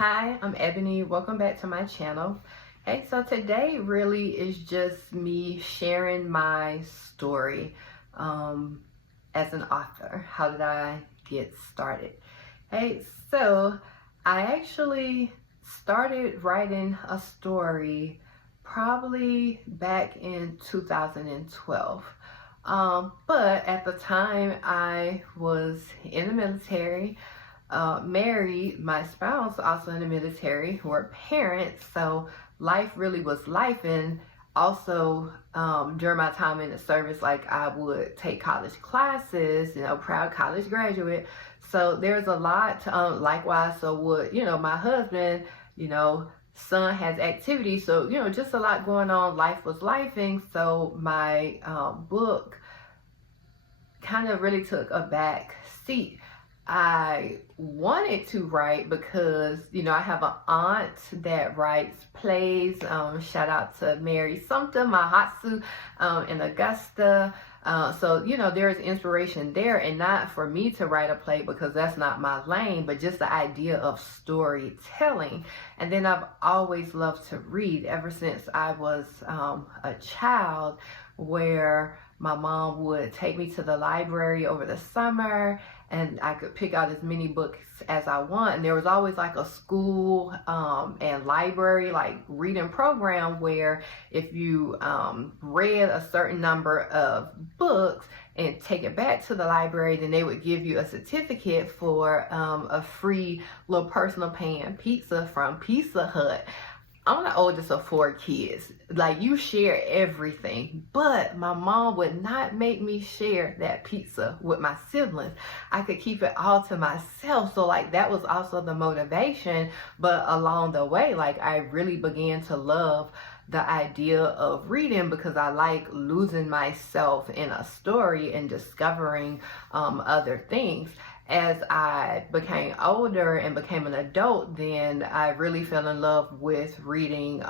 Hi, I'm Ebony. Welcome back to my channel. Hey, so today really is just me sharing my story as an author. How did I get started? Hey, so I actually started writing a story probably back in 2012. But at the time I was in the military, married, my spouse also in the military, we're parents, so life really was life. And also during my time in the service, like I would take college classes, proud college graduate, so there's a lot. Likewise, so would my husband, son has activities, so just a lot going on. Life was lifing, so my book kind of really took a back seat. I wanted to write because, I have an aunt that writes plays. Shout out to Mary Sumter Mahatsu in Augusta. So, there's inspiration there, and not for me to write a play because that's not my lane, but just the idea of storytelling. And then I've always loved to read ever since I was a child, where my mom would take me to the library over the summer and I could pick out as many books as I want. And there was always like a school and library like reading program where if you read a certain number of books and take it back to the library, then they would give you a certificate for a free little personal pan pizza from Pizza Hut. I'm the oldest of 4 kids. Like, you share everything, but my mom would not make me share that pizza with my siblings. I could keep it all to myself. So like, that was also the motivation. But along the way, like, I really began to love the idea of reading because I like losing myself in a story and discovering other things. As I became older and became an adult, then I really fell in love with reading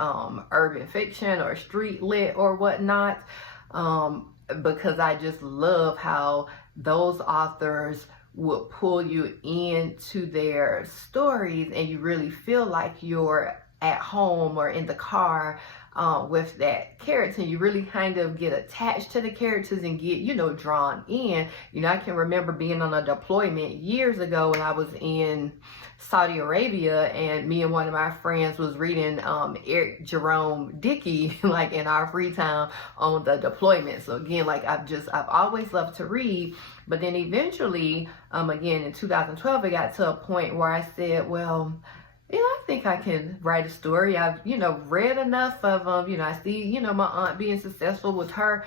urban fiction or street lit or whatnot, because I just love how those authors would pull you into their stories and you really feel like you're at home or in the car with that character. You really kind of get attached to the characters and get, drawn in. I can remember being on a deployment years ago when I was in Saudi Arabia, and me and one of my friends was reading Eric Jerome Dickey like in our free time on the deployment. So again, like I've always loved to read. But then eventually, again in 2012, it got to a point where I said, well, I think I can write a story. I've, read enough of them. I see, my aunt being successful with her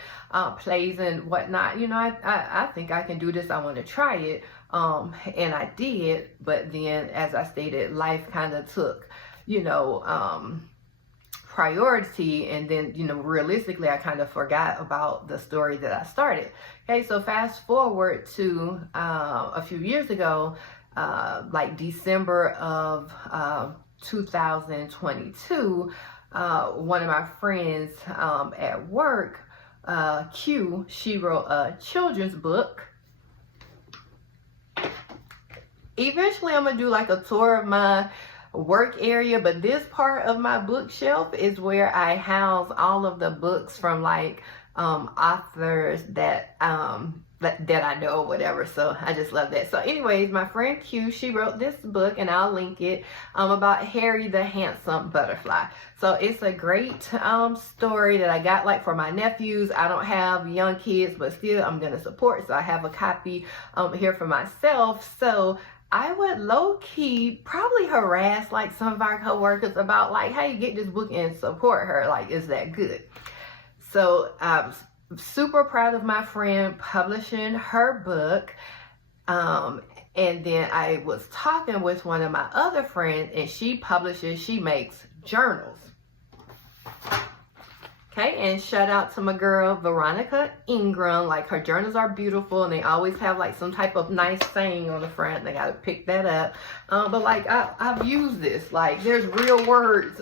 plays and whatnot. I think I can do this. I want to try it. And I did. But then, as I stated, life kind of took, priority. And then, realistically, I kind of forgot about the story that I started. Okay, so fast forward to a few years ago, like December of 2022, one of my friends at work, Q, she wrote a children's book. Eventually I'm gonna do like a tour of my work area, but this part of my bookshelf is where I house all of the books from like authors that that I know or whatever. So I just love that. So anyways, my friend Q, she wrote this book, and I'll link it, about Harry the Handsome Butterfly. So it's a great story that I got like for my nephews. I don't have young kids, but still I'm gonna support, so I have a copy here for myself. So I would low-key probably harass like some of our coworkers about like, hey, get this book and support her. Like, is that good? So super proud of my friend publishing her book. And then I was talking with one of my other friends, and she makes journals. Okay, and shout out to my girl Veronica Ingram. Like, her journals are beautiful, and they always have like some type of nice saying on the front, and I gotta pick that up. But like I've used this, like there's real words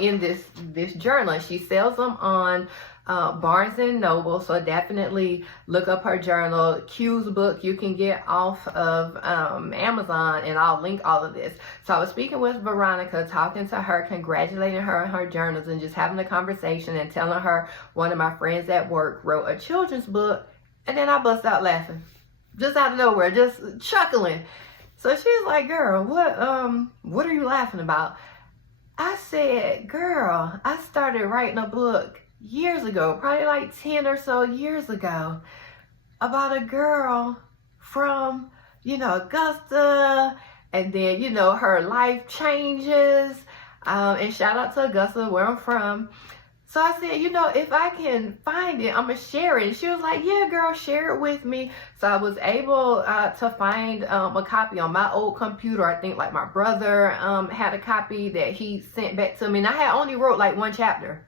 in this journal. She sells them on Barnes and Noble. So definitely look up her journal. Q's book you can get off of Amazon, and I'll link all of this. So I was speaking with Veronica, talking to her, congratulating her on her journals, and just having a conversation and telling her one of my friends at work wrote a children's book, and then I bust out laughing. Just out of nowhere, just chuckling. So she's like, girl, what are you laughing about? I said, girl, I started writing a book years ago, probably like 10 or so years ago, about a girl from, Augusta, and then, her life changes, and shout out to Augusta, where I'm from. So I said, if I can find it, I'm going to share it. And she was like, yeah, girl, share it with me. So I was able to find a copy on my old computer. I think like my brother had a copy that he sent back to me. And I had only wrote like one chapter.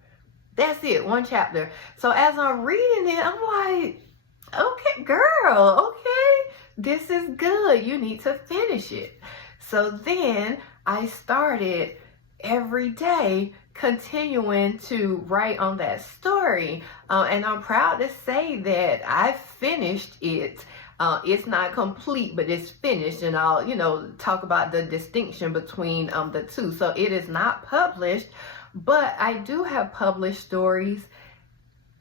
That's it, one chapter. So as I'm reading it, I'm like, okay, girl, okay, this is good. You need to finish it. So then I started every day continuing to write on that story, and I'm proud to say that I finished it. It's not complete, but it's finished, and I'll talk about the distinction between the two. So it is not published, but I do have published stories,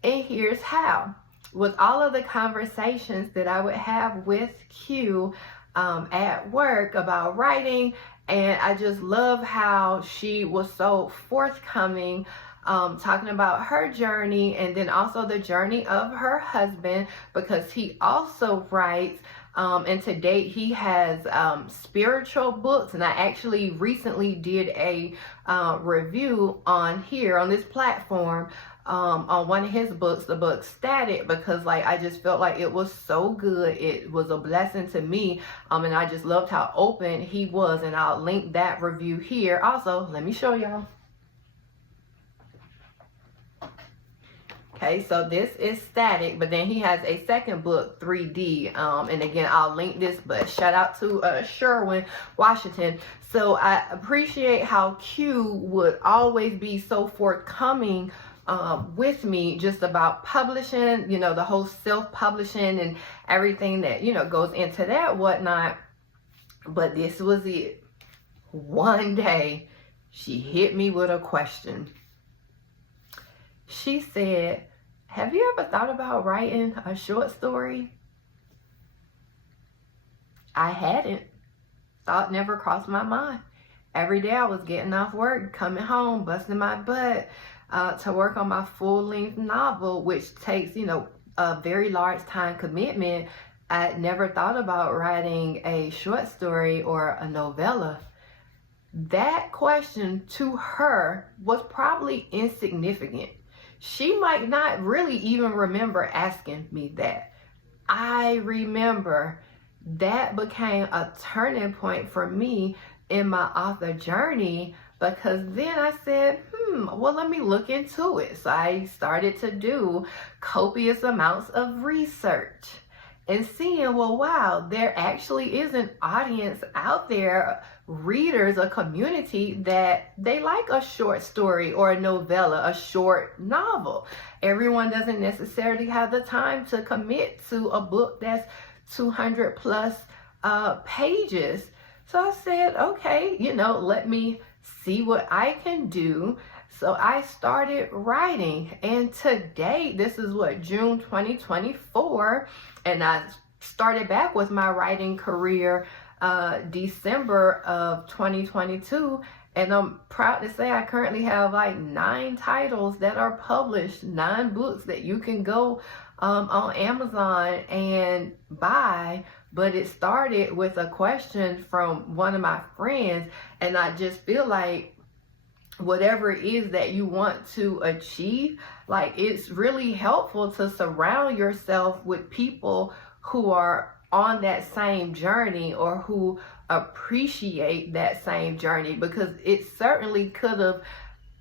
and here's how. With all of the conversations that I would have with Q at work about writing, and I just love how she was so forthcoming, talking about her journey, and then also the journey of her husband, because he also writes, and to date he has spiritual books. And I actually recently did a review on this platform on one of his books, the book Static, because I just felt like it was so good. It was a blessing to me, and I just loved how open he was, and I'll link that review here. Also, let me show y'all. Okay, so this is Static, but then he has a second book, 3D, and again, I'll link this, but shout out to Sherwin, Washington. So I appreciate how Q would always be so forthcoming with me just about publishing, the whole self-publishing and everything that, goes into that, whatnot. But this was it. One day, she hit me with a question. She said, have you ever thought about writing a short story? I hadn't. Thought never crossed my mind. Every day I was getting off work, coming home, busting my butt, to work on my full-length novel, which takes, a very large time commitment. I never thought about writing a short story or a novella. That question to her was probably insignificant. She might not really even remember asking me that. I remember that became a turning point for me in my author journey, because then I said, well, let me look into it. So I started to do copious amounts of research and seeing, well, wow, there actually is an audience out there, readers, a community that they like a short story or a novella, a short novel. Everyone doesn't necessarily have the time to commit to a book that's 200 plus pages. So I said, okay, let me see what I can do. So I started writing, and today, this is June 2024, and I started back with my writing career December of 2022, and I'm proud to say I currently have 9 titles that are published, 9 books that you can go on Amazon and buy. But it started with a question from one of my friends, and I just feel like whatever it is that you want to achieve, it's really helpful to surround yourself with people who are on that same journey or who appreciate that same journey, because it certainly could have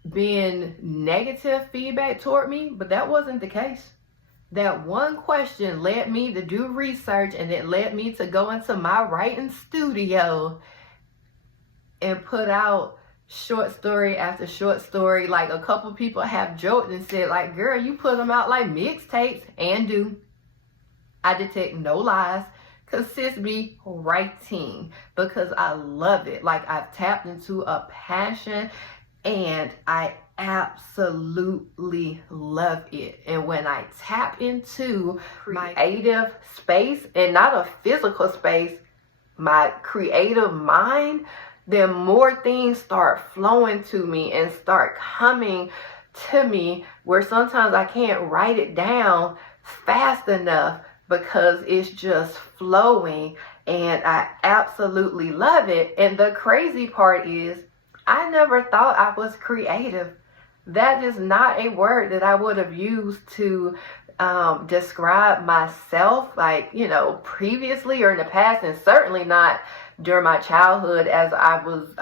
been negative feedback toward me, but that wasn't the case. That one question led me to do research, and it led me to go into my writing studio and put out short story after short story. Like, a couple people have joked and said, like, girl, you put them out like mixtapes. And do. I detect no lies. Consist me writing because I love it. Like, I've tapped into a passion and I absolutely love it. And when I tap into my creative space, and not a physical space, my creative mind, then more things start flowing to me and start coming to me, where sometimes I can't write it down fast enough because it's just flowing, and I absolutely love it. And the crazy part is, I never thought I was creative. That is not a word that I would have used to describe myself, like, previously or in the past, and certainly not during my childhood as I was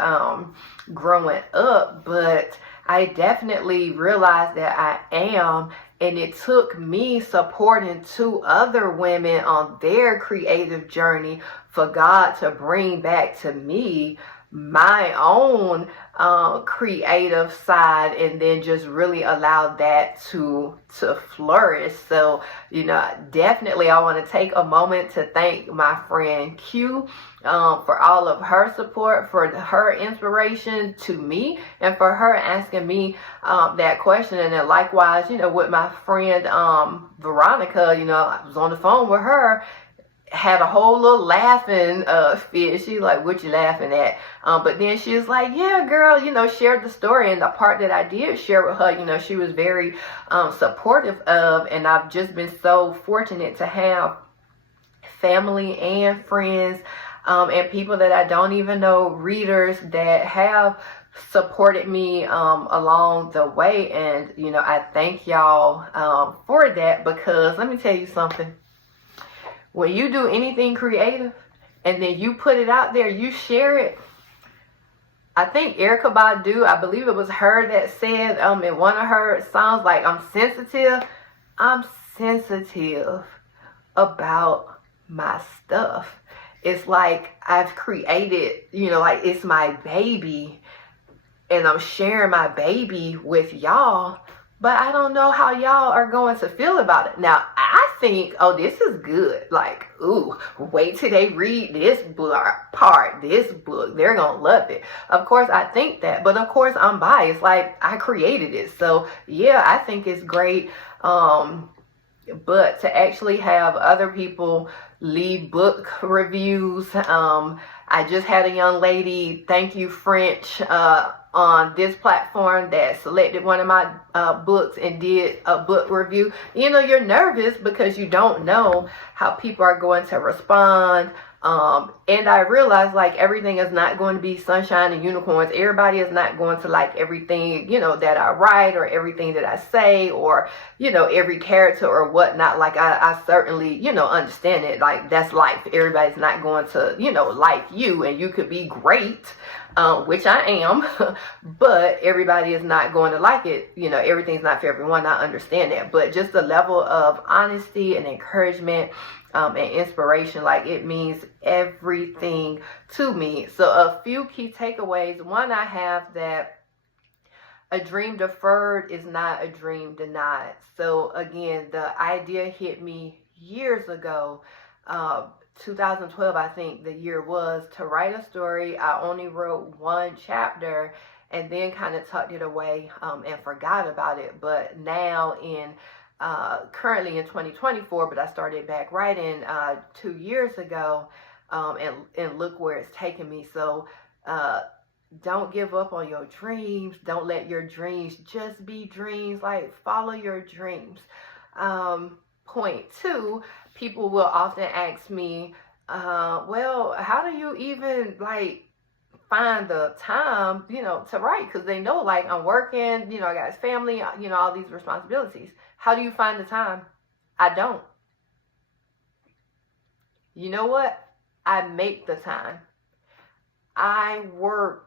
growing up. But I definitely realized that I am, and it took me supporting 2 other women on their creative journey for God to bring back to me my own creative side, and then just really allow that to flourish. So, definitely I want to take a moment to thank my friend Q for all of her support, for her inspiration to me, and for her asking me that question. And then likewise, with my friend Veronica, I was on the phone with her, had a whole little laughing fit. She like, what you laughing at? But then she was like, yeah, girl, shared the story. And the part that I did share with her, she was very supportive of. And I've just been so fortunate to have family and friends and people that I don't even know, readers that have supported me along the way. And, I thank y'all for that, because let me tell you something. When you do anything creative and then you put it out there, you share it. I think Erykah Badu, I believe it was her that said in one of her songs, like, I'm sensitive. I'm sensitive about my stuff. It's like I've created, like, it's my baby, and I'm sharing my baby with y'all. But I don't know how y'all are going to feel about it. Now, I think, oh, this is good. Like, ooh, wait till they read this this book. They're going to love it. Of course, I think that. But of course, I'm biased. Like, I created it. So, yeah, I think it's great. But to actually have other people leave book reviews. I just had a young lady, thank you French, on this platform that selected one of my books and did a book review. You're nervous because you don't know how people are going to respond. And I realized, like, everything is not going to be sunshine and unicorns. Everybody is not going to like everything, that I write, or everything that I say, or, every character or whatnot. Like, I certainly, understand it. Like, that's life. Everybody's not going to, like you, and you could be great, which I am, but everybody is not going to like it. Everything's not for everyone. I understand that. But just the level of honesty and encouragement and inspiration, like, it means everything to me. So a few key takeaways. One, I have that a dream deferred is not a dream denied. So again, the idea hit me years ago, 2012, I think the year was, to write a story. I only wrote 1 chapter and then kind of tucked it away and forgot about it. But now currently in 2024, but I started back writing 2 years ago, and look where it's taken me. So don't give up on your dreams. Don't let your dreams just be dreams. Like, follow your dreams. Point 2, people will often ask me, well, how do you even, like, find the time, to write? Because they know, like, I'm working, I got family, all these responsibilities. How do you find the time? I don't. You know what? I make the time. I work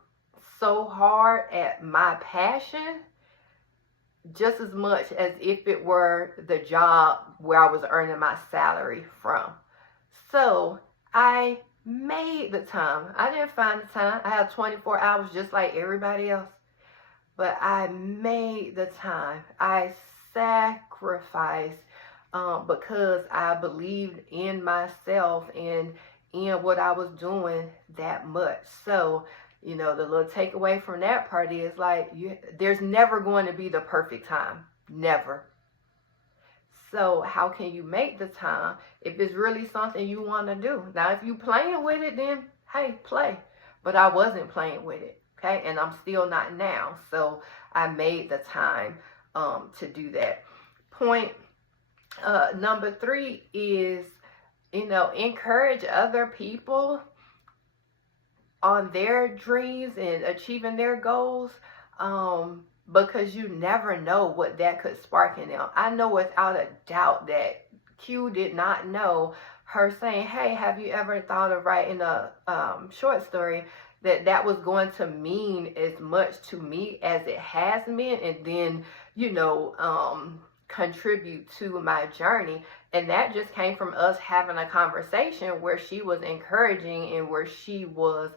so hard at my passion, just as much as if it were the job where I was earning my salary from. So I made the time. I didn't find the time. I had 24 hours just like everybody else. But I made the time. I sacrificed because I believed in myself and in what I was doing that much. So, you know, the little takeaway from that part is like, there's never going to be the perfect time. Never. So how can you make the time if it's really something you want to do? Now, if you playing with it, then hey, play. But I wasn't playing with it, okay? And I'm still not now. So I made the time to do that. Point number 3 is, you know, encourage other people on their dreams and achieving their goals. Because you never know what that could spark in them. I know without a doubt that Q did not know her saying, hey, have you ever thought of writing a short story, that was going to mean as much to me as it has meant, and then, you know, contribute to my journey. And that just came from us having a conversation where she was encouraging and where she was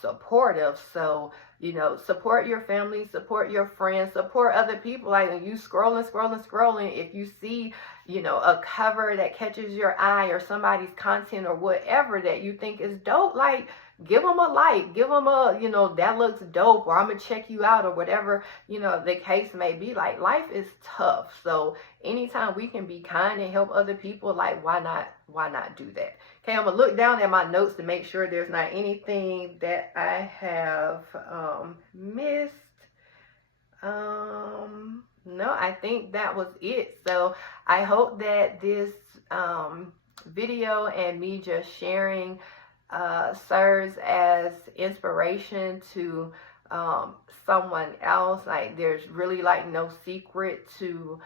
supportive. So, you know, support your family, support your friends, support other people. Like when you scrolling, if you see, you know, a cover that catches your eye or somebody's content or whatever that you think is dope, like give them a like, give them a, you know, that looks dope, or I'm gonna check you out, or whatever, you know, the case may be. Like, life is tough. So anytime we can be kind and help other people, like, why not do that? Okay, I'm gonna look down at my notes to make sure there's not anything that I have missed. No, I think that was it. So I hope that this video and me just sharing serves as inspiration to someone else. Like, there's really like no secret to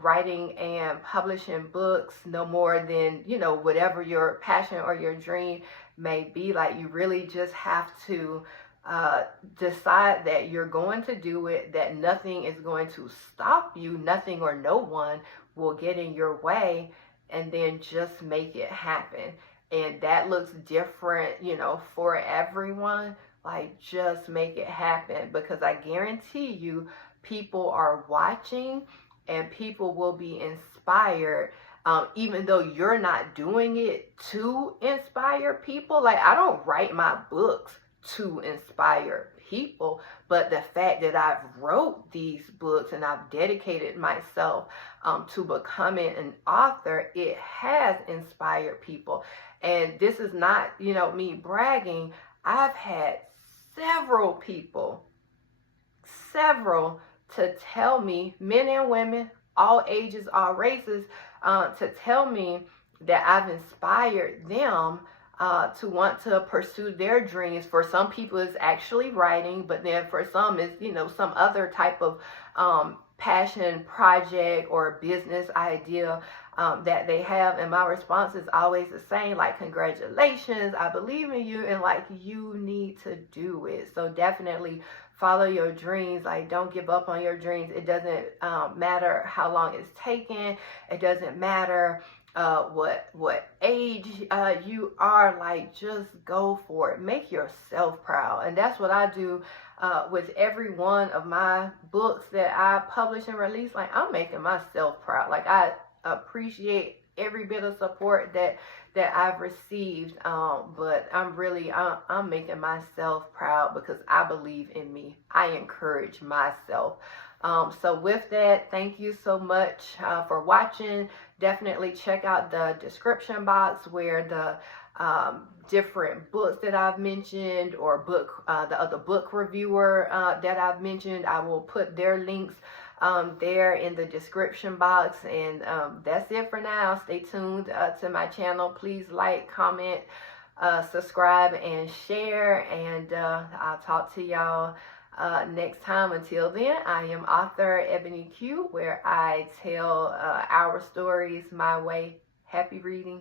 writing and publishing books, no more than, you know, whatever your passion or your dream may be. Like, you really just have to decide that you're going to do it, that nothing is going to stop you, nothing or no one will get in your way, and then just make it happen. And that looks different, you know, for everyone. Like, just make it happen, because I guarantee you people are watching and people will be inspired, even though you're not doing it to inspire people. Like, I don't write my books to inspire people, but the fact that I've wrote these books and I've dedicated myself to becoming an author, it has inspired people. And this is not, you know, me bragging. I've had several people, to tell me, men and women, all ages, all races, to tell me that I've inspired them to want to pursue their dreams. For some people, it's actually writing, but then for some, it's, you know, some other type of passion project or business idea that they have. And my response is always the same, like, congratulations, I believe in you, and like, you need to do it. So definitely follow your dreams. Like, don't give up on your dreams. It doesn't matter how long it's taken. It doesn't matter what age you are. Like, just go for it. Make yourself proud. And that's what I do with every one of my books that I publish and release. Like, I'm making myself proud. Like, I appreciate every bit of support that I've received, but I'm making myself proud because I believe in me. I encourage myself. So with that, thank you so much for watching. Definitely check out the description box where the different books that I've mentioned, or the other book reviewer that I've mentioned, I will put their links there in the description box. And that's it for now. Stay tuned to my channel. Please like, comment, subscribe, and share. And I'll talk to y'all next time. Until then, I am author Ebony Q, where I tell our stories my way. Happy reading.